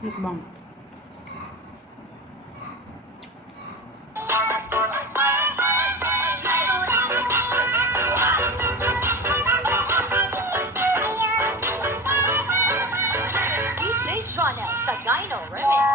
Mukbang. Sa Gyno Remix.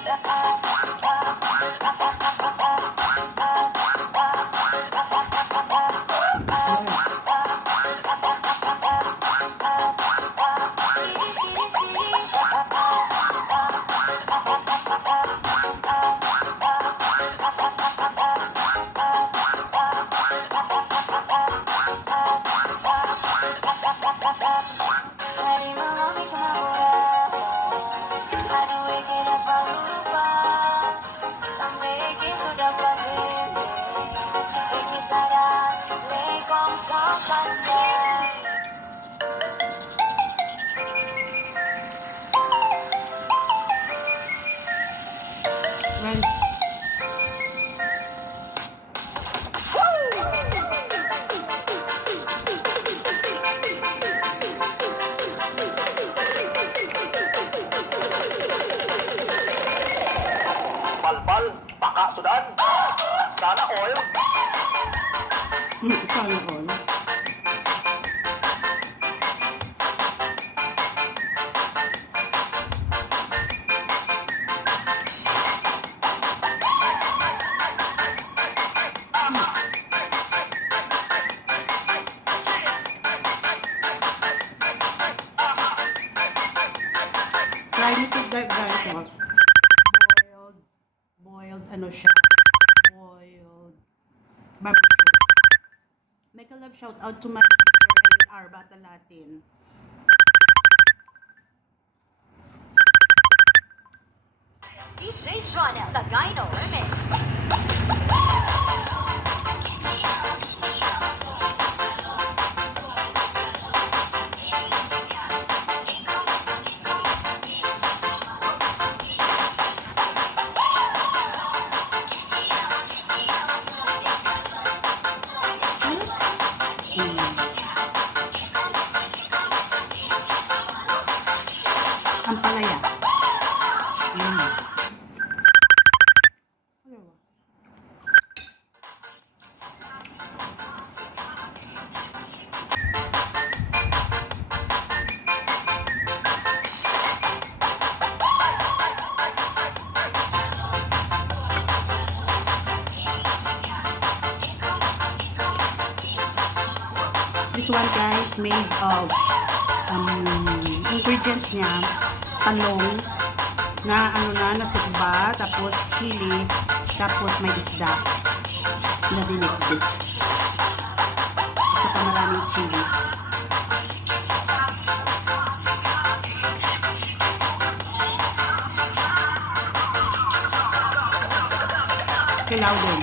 Talaga. Friends. Palpal, baka sudan. Sana all. Sana all. Barbecue. Make a love shout out to my sister and our Bata Latin. DJ John Sagayno Remix. Ampalaya. This one guys made of ingredients niya, talong na nasukba, tapos chili, tapos may isda na dinikdik. Saka maraming chili. Kilaw din.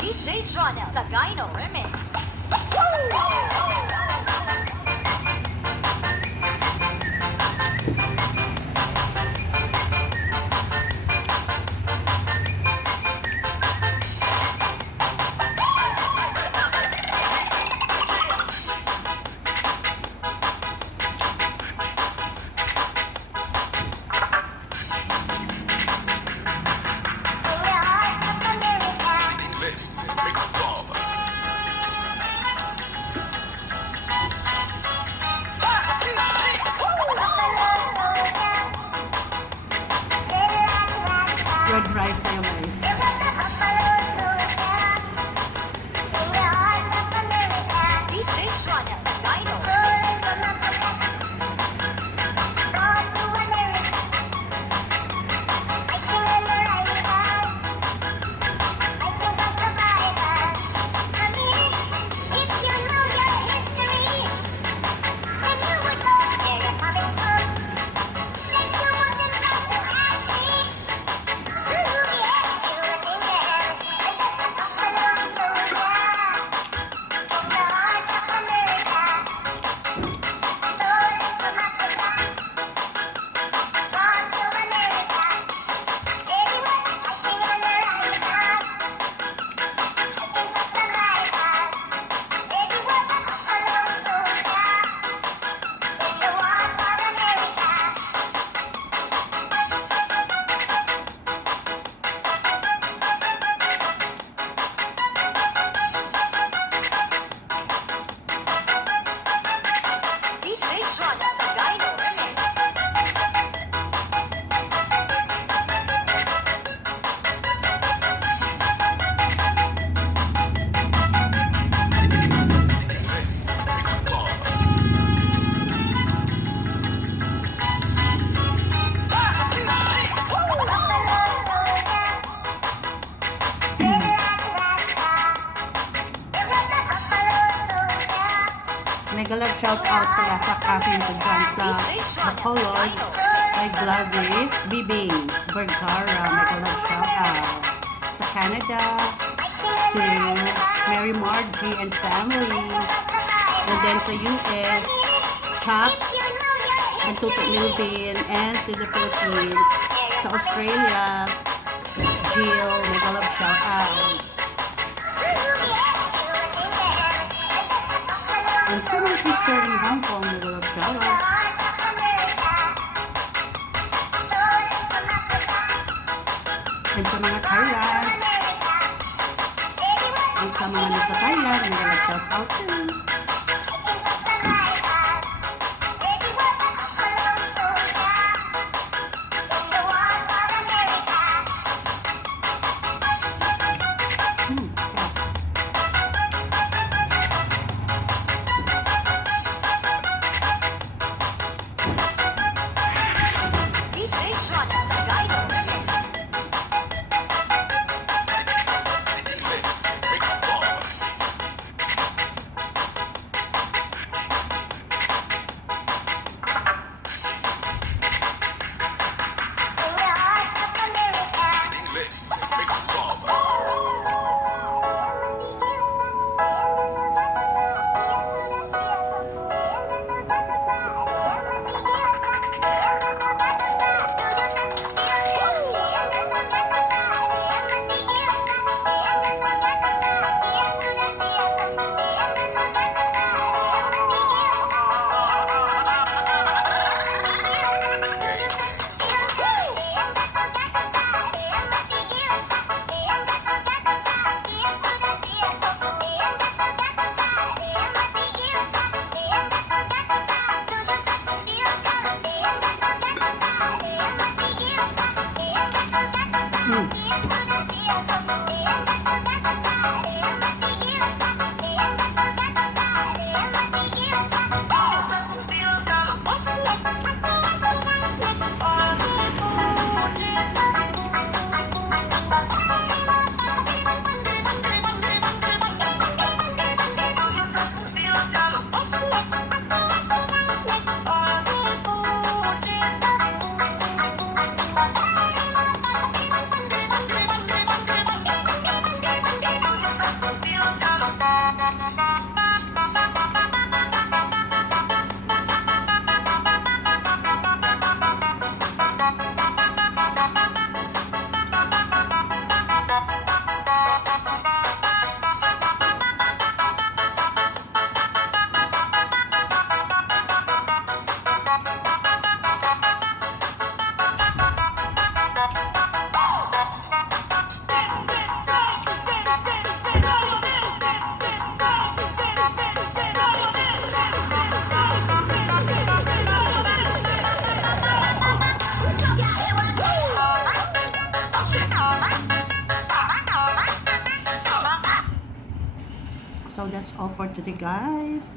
DJ John Sagayno Remix. Red rice tayo guys. DJ John Sagayno Remix. Mega love shout out pala sa cousin ko dyan sa Bacolod kay Gladys Bibing Vergara. Mega love shout out sa Canada to Mary Margie and family, and then sa US Cap and to Melvin, and to the Philippines, sa Australia Jill. Mega love shout out. And to my sister in Hong Kong, mega love shout out. sa mga nasa Thailand, mga shout out to. DJ Jonas Sagayno Remix. So that's all for today, guys.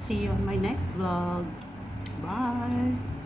See you on my next vlog. Bye.